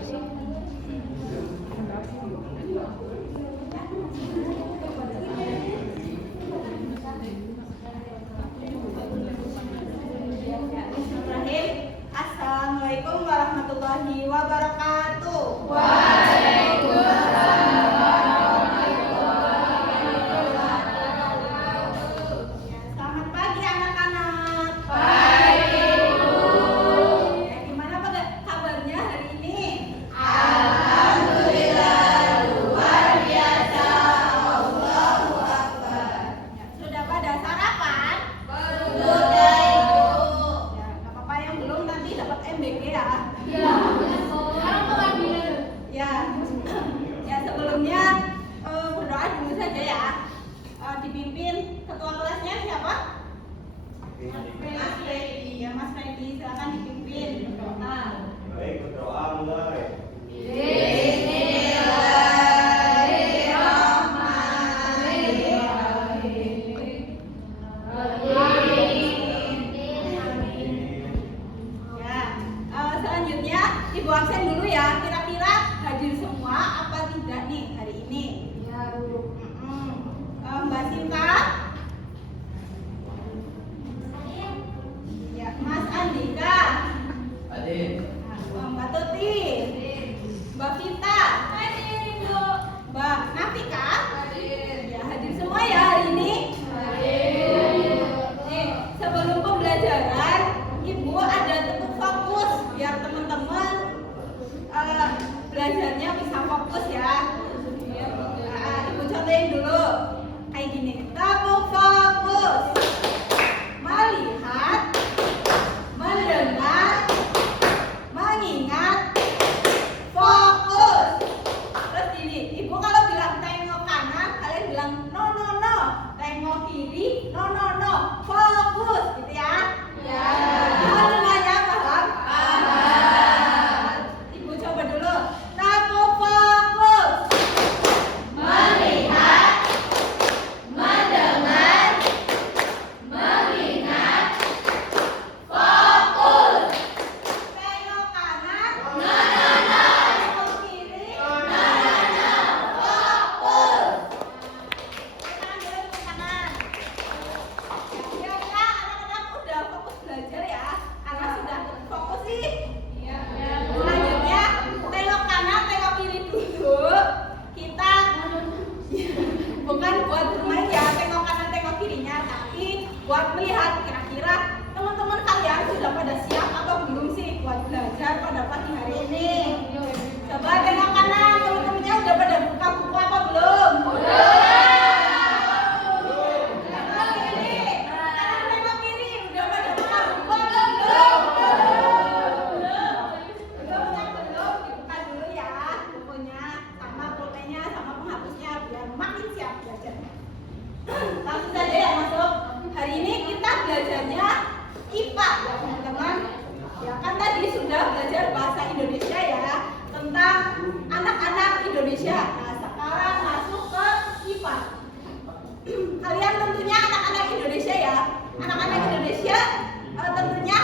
Assalamualaikum warahmatullahi wabarakatuh. Selamat pagi anak-anak. Pagi, Bu. Gimana kabarnya hari ini? Alhamdulillah luar biasa. Allahu Akbar. Sudah pada sarapan? Sudah, Ibu. Ya, nggak apa-apa yang belum nanti dapat MBG ya. Iya. Sekarang mau ambil. Ya. Ya sebelumnya berdoa dulu saja ya. Dipimpin ketua kelasnya siapa? Mas Freddy. Ya Mas Freddy, silakan dipimpin berdoa. Baik, berdoa mulai. Selanjutnya Ibu absen dulu ya. Kira-kira hadir semua apa tidak nih hari ini? Ya, Bu. Mbak Sinta? Ya, Mas Andika? Hadir. Mbak Tuti? Mbak Vita? Hadir, Ibu. Mbak Nafika? Hadir. Ya, hadir semua ya hari ini? Hadir. Nih, sebelum pembelajaran, Ibu ada tetap fokus biar teman-teman belajarnya bisa fokus ya. Ibu contohin dulu kayak gini. Kamu fokus melihat, mendengar, mengingat, fokus. Terus gini, Ibu kalau bilang tengok kanan, kalian bilang no no no. Tengok kiri, no no no. Fokus, gitu ya. Ya. Semuanya paham? Paham. Ibu coba dulu. Kamu fokus melihat, mendengar, mengingat, fokus. Tengok kanan, no no no. Tengok kiri, no no no. Fokus. Tangan dulu, tangan. Kira-kira anak-anak udah fokus belajar ya? Karena sudah fokus sih. Selanjutnya tengok kanan, tengok kiri dulu. Kita bukan buat bermain ya, tengok kanan, tengok kirinya, tapi buat melihat kira-kira teman-teman kalian sudah pada siap atau belum sih buat belajar pada pagi hari ini. Coba tengok kanan, teman-temannya udah pada buka buku apa belum? Tengok kiri, kanan tengok kiri, udah pada buka buku apa belum? Belum, dibuka dulu ya bukunya, sama pulpennya, sama penghapusnya biar makin siap belajar. Langsung saja ya masuk. Hari ini kita belajarnya IPA ya teman-teman. Ya kan tadi sudah belajar bahasa Indonesia ya, tentang anak-anak Indonesia. Nah sekarang masuk ke IPA. Kalian tentunya anak-anak Indonesia ya. Anak-anak Indonesia tentunya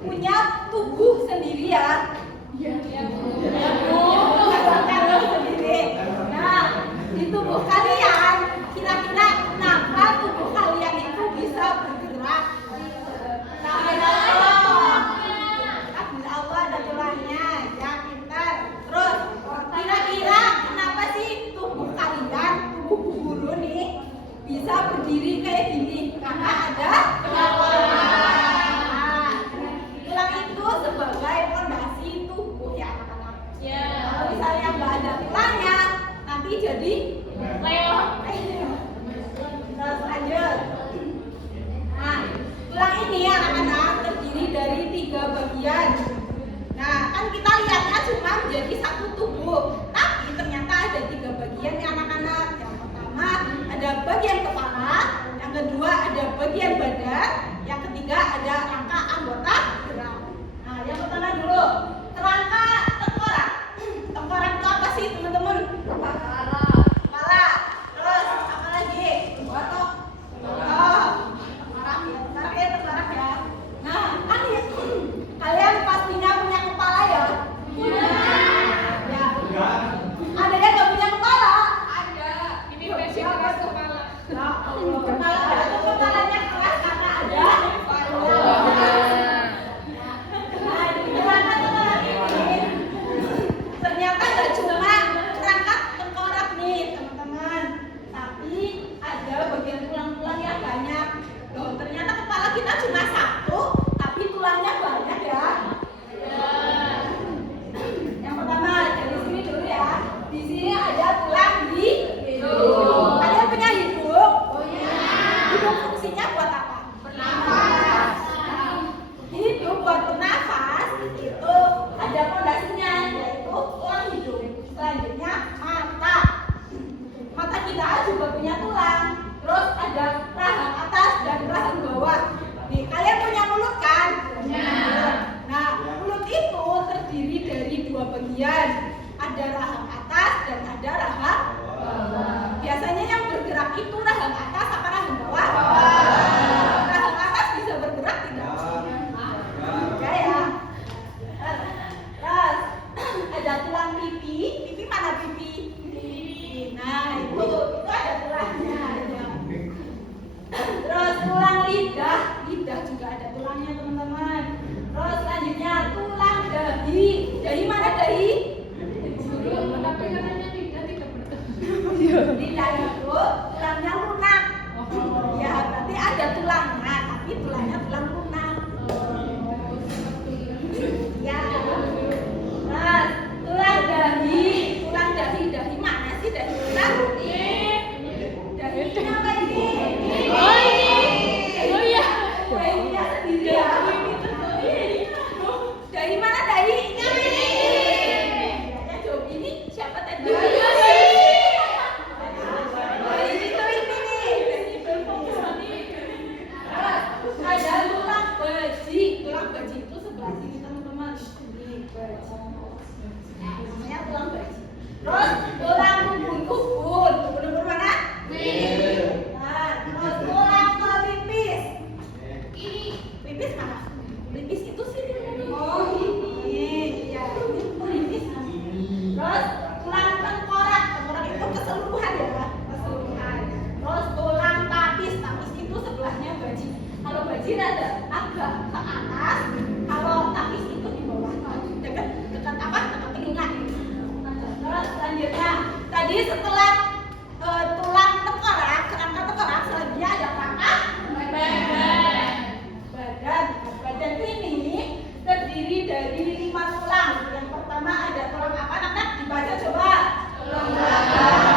punya tubuh sendiri ya. Tubuh sendiri. Nah di tubuh kalian kira-kira kenapa tubuh kalian itu bisa bergerak? Karena Allah ada tulangnya, ya pintar. Terus kira-kira kenapa sih tubuh kalian, tubuh guru nih bisa berdiri kayak gini? Karena ada tulang. Nah, tulang itu sebagai fondasi tubuh ya anak-anak. Kalau misalnya nggak ada tulangnya, nanti jadi leo. Terus lanjut. Nah, tulang ini anak-anak terdiri dari 3 bagian. Nah, kan kita lihatnya cuma menjadi satu tubuh, tapi ternyata ada 3 bagian ya anak-anak. Yang pertama ada bagian kepala, yang kedua ada bagian badan, yang ketiga ada rangka anggota gerak. Nah, yang pertama dulu kerangka tengkorak. Tengkorak itu apa sih teman-teman? Kepala. Terus apa lagi? Otot. Tengkorak ya. Nah, kan kalian pastinya punya kepala ya? Punya. bagian, ada rahang atas dan ada rahang bawah. Biasanya yang bergerak itu rahang atas apa rahang bawah? Rahang atas bisa bergerak tidak? Enggak ya. Terus ada tulang pipi. Pipi mana pipi? Nah itu ada tulangnya. Terus tulang lidah. Lidah juga ada tulangnya teman-teman. Terus selanjutnya tulang dahi. Dahi mana dahi? Lidah itu tulangnya lunak. Ya berarti ada tulangnya, tapi tulangnya tulang lunak. Ya. Terus tulang dahi. Tulang dahi. Dahi mana sih dahi lunak? Dahi apa ini? Dahinya sendiri ya. Dahi mana dahi? Ya jawab ini siapa tadi? Ada tulang beji. Tulang beji itu sebelah sini teman-teman. Ini beji. Namanya tulang beji. Terus tulang kubur. Kubur mana? Nah, terus tulang pelipis. Pelipis mana? Pelipis itu sini. Oh ini. Ya ini pelipis. Terus tulang tengkorak. Tengkorak itu keseluruhan ya. Keseluruhan. Terus tulang tapis. Tapis itu sebelahnya baji. Kalau baji ada agak ke atas, kalau tapis itu di bawah, dekat apa? Dekat telinga. Terus selanjutnya, tadi setelah tulang tengkorak, kerangka tengkorak, selanjutnya ada kerangka badan. Badan ini terdiri dari 5 tulang. Yang pertama ada tulang apa? Anak-anak dibaca coba. Tulang belakang.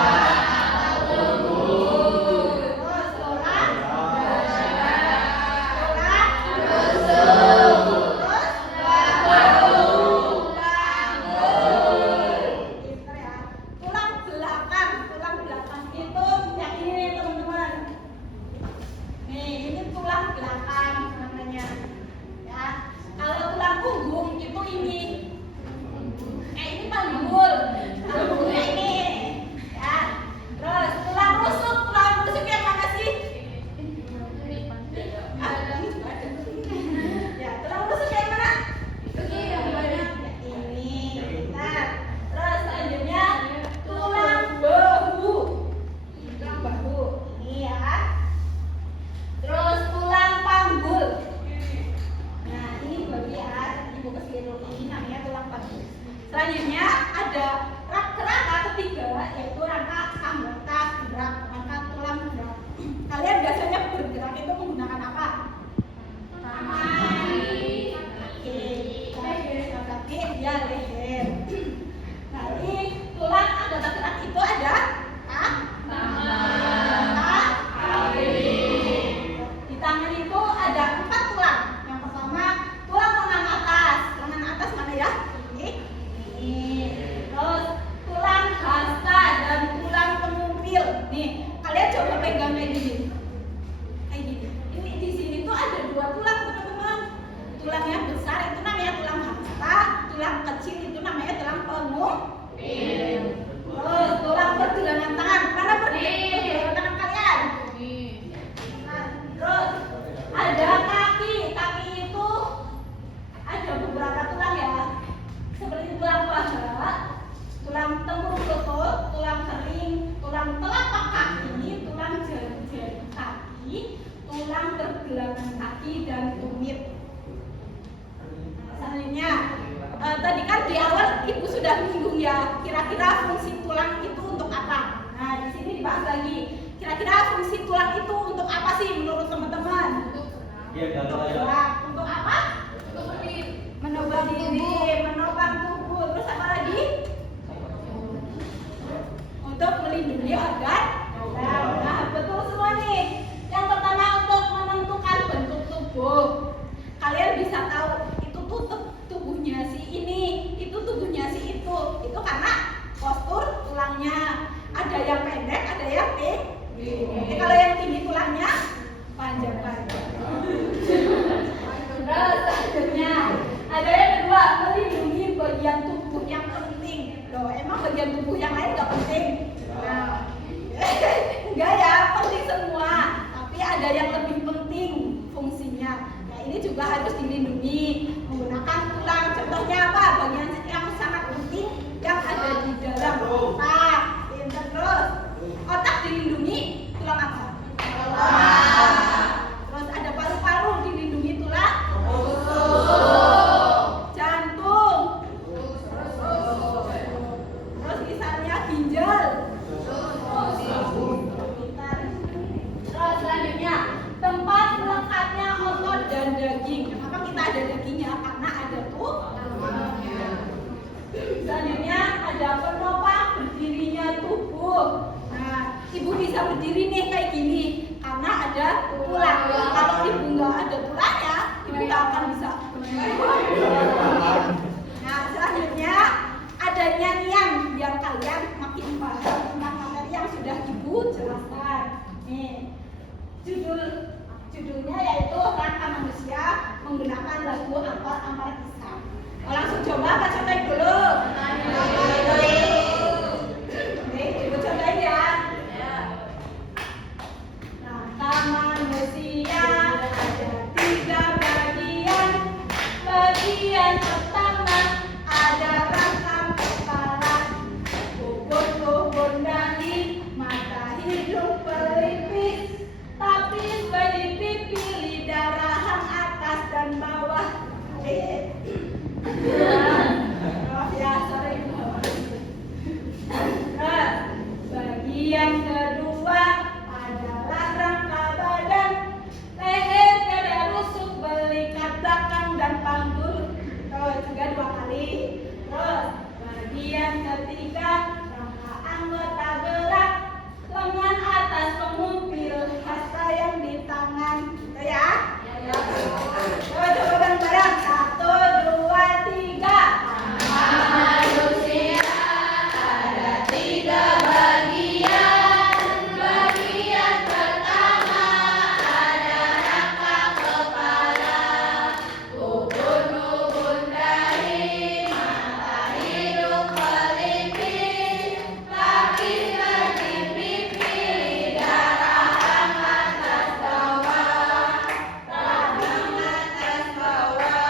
Selanjutnya ada kerangka ketiga yaitu rangka anggota gerak, rangka tulang gerak. Kalian biasanya bergerak itu menggunakan apa? Kaki, ya leher. Nanti tulang anggota gerak itu ada di tangan itu ada 4 tulang. Yang pertama tulang lengan atas. Lengan atas mana ya? Terus tulang hasta dan tulang pengumpil. Nih, kalian coba pegang kayak gini. Kayak gini. Ini di sini tuh ada 2 tulang, teman-teman. Tulang yang besar itu namanya tulang hasta, tulang kecil itu namanya tulang pengumpil. Terus tulang pergelangan tangan. Mana pergelangan tangan kalian? Nah, terus ada kaki. Kaki itu ada beberapa tulang ya. Seperti tulang paha, tulang tempurung lutut, tulang kering, tulang telapak kaki, tulang jari-jari kaki, tulang pergelangan kaki dan tumit. Selanjutnya, tadi kan di awal ibu sudah menyinggung ya, kira-kira fungsi tulang itu untuk apa? Nah, di sini dibahas lagi. Kira-kira fungsi tulang itu untuk apa sih menurut teman-teman? Untuk apa? Menopang diri, menopang tubuh, terus apa lagi? Untuk melindungi organ. Nah, betul semua nih. Yang pertama untuk menentukan bentuk tubuh. Kalian bisa tahu itu tuh tubuhnya si ini, itu tubuhnya si itu. Itu karena postur tulangnya. Ada yang pendek, ada yang tinggi. Kalau yang tinggi tulangnya panjang-panjang. Terus selanjutnya ada yang kedua, Loh, emang bagian tubuh yang lain nggak penting? Nah, enggak ya, penting semua. Tapi ada yang lebih penting fungsinya. Nah, ini juga harus dilindungi menggunakan tulang. Contohnya apa? Bagian yang sangat penting yang ada di dalam otak. Pinter terus. Otak dilindungi tulang apa? Terus ada paru-paru dilindungi tulang. Jantung. Terus misalnya ginjal. Terus selanjutnya tempat melekatnya otot dan daging. Kenapa kita ada dagingnya? Karena ada tulangnya. Selanjutnya ada penopang berdirinya tubuh. Nah, ibu bisa berdiri nih kayak gini karena ada tulang. Kalau ibu nggak ada tulangnya, ibu nggak akan bisa berdiri. Nah, selanjutnya ada nyanyian biar kalian makin paham tentang materi yang sudah ibu jelaskan. Nih, judulnya yaitu Rangka Manusia menggunakan lagu Ampar-Ampar Kisah. Langsung coba Kak contohin dulu. Oke, ibu cobain ya. Rangka manusia ada 3 bagian. Bagian pertama ada rangka kepala, bobot dahi, mata, hidung, pelipis, tapis, badi pipi, lidah, rahang atas dan bawah. Ya, sorry. Nah, bagian kedua adalah rangka badan, leher, dada, rusuk, belikat belakang dan panggul. Terus juga 2 kali. Terus bagian ketiga rangka anggota gerak, lengan atas, pengumpil, hasta yang di tangan. Gitu ya? Coba bareng-bareng. 1, 2, 3. Manusia ada 3 bagian. Bagian pertama ada rangka kepala, ubun dahi, mata, hidung, pelipis, tapis, badi pipi, lidah, rahang atas bawah, rahang atas bawah.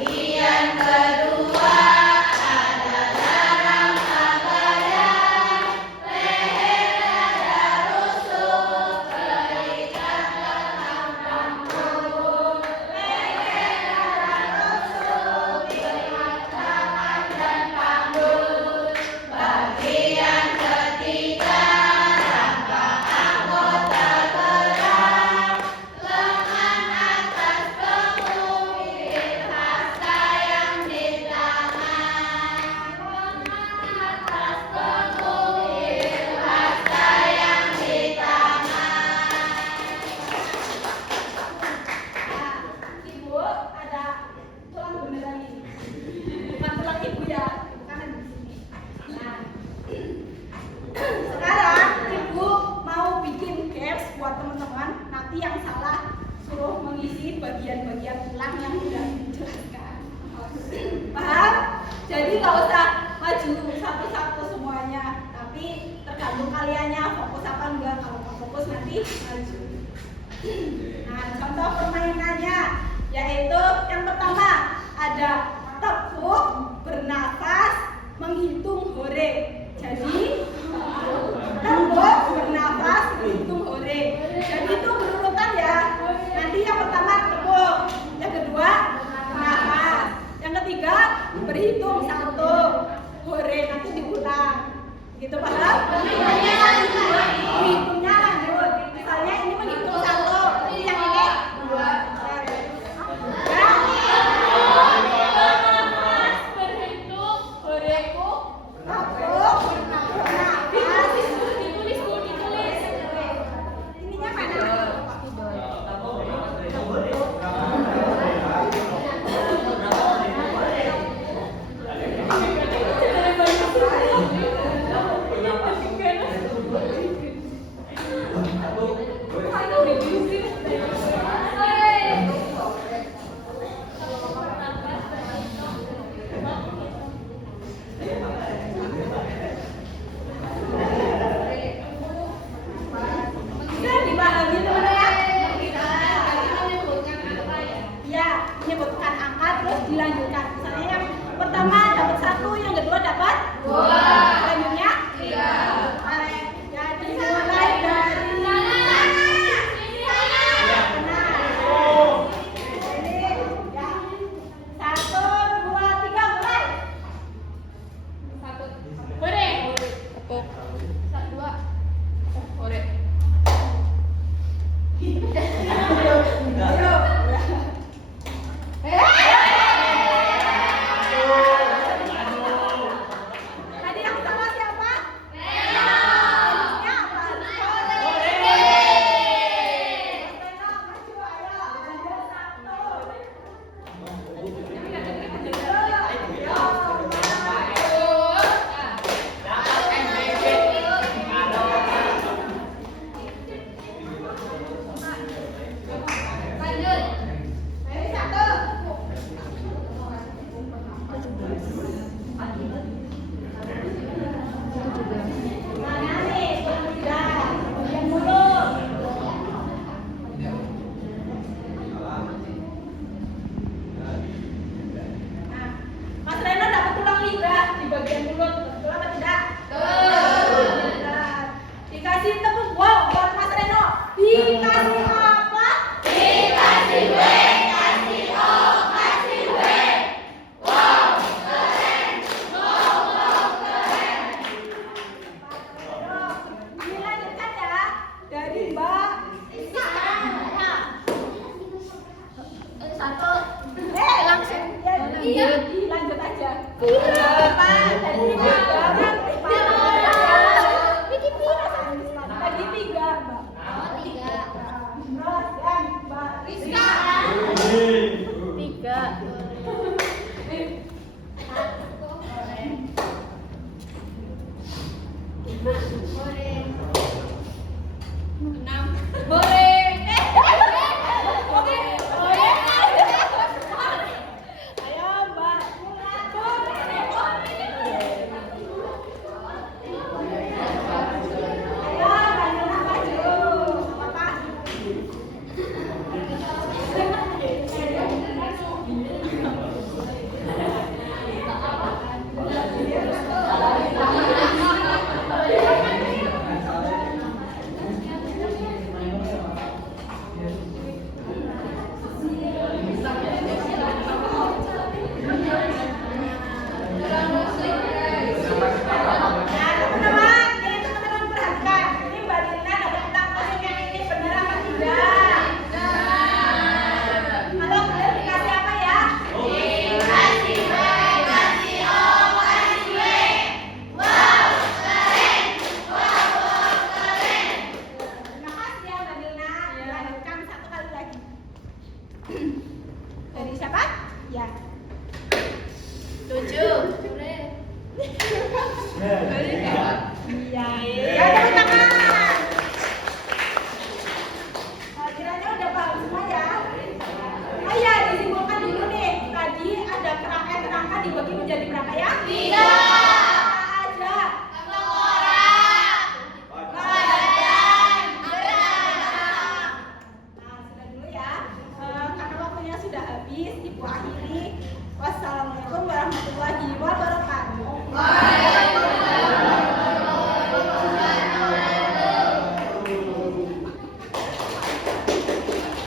Bagian kedua adalah rangka badan, leher, dada, rusuk, belikat belakang, panggul, leher, dada, rusuk, belikat belakang dan panggul. Bagian ketiga rangka anggota gerak, lengan atas, pengumpil, hasta yang di tangan, lengan atas, pengumpil, hasta yang di tangan. Nah, ibu ada tulang beneran ini. Bukan tulang ibu ya, bukan ada di sini. Nah, sekarang ibu mau bikin games buat teman-teman. Nanti yang salah suruh mengisi bagian-bagian tulang yang sudah dijelaskan. Paham? Jadi nggak usah maju satu-satu semuanya. Tapi tergantung kaliannya fokus apa enggak. Kalau nggak fokus nanti maju. Nah, contoh permainannya yaitu yang pertama ada tepuk, bernafas, menghitung hore. Jadi tepuk, bernafas, menghitung hore. Jadi itu berurutan ya. Nanti yang pertama tepuk, yang kedua bernafas, yang ketiga berhitung 1, hore, nanti diulang. Gitu paham? Menghitungnya lanjut. Misalnya ini menghitung 1, ini yang ini 2. Ya. Bernafas, berhitung, horeku, Tepuk, bernafas. ditulis. Ininya mana? menyebutkan angka terus dilanjutkan. Misalnya yang pertama dapat 1, yang kedua dapat 2, selanjutnya 3. Jadi mulai dari tadi yang pertama siapa? Harusnya apa? Reno, maju ayo. Mana nih? Sudah. Yang mulut. Nah, Mas Reno dapat tulang lidah di bagian mulut, betul apa tidak? Betul. Dikasih tepuk wow buat Mas Reno. Dikasih apa? Dikasih W, kasih O, kasih W. Wow, keren. Wow, keren. Dilanjutkan ya dari Mbak Rizka. Langsung ya, dilanjut aja. Dari lagi 3 Mbak. Terus yang Mbak Rizka. 3. Boleh. Ayo Mbak. Ayo Mbak maju. Apa? Nah, teman-teman, ini teman-teman perhatikan. Ini Mbak Dina dapat tentang pasien yang ini benar apa tidak? Kalau benar dikasih apa ya? Dikasih W, kasih O, kasih W. Wow, keren. Wow, keren. Terima kasih ya Mbak Dina. Lanjutkan 1 kali lagi. Dari siapa? Ya. 7. Iya. Ya, tepuk tangan. Kiranya udah paham semua ya. Oh ya, disimpulkan dulu nih. Tadi ada kerangka dibagi menjadi berapa ya? 3.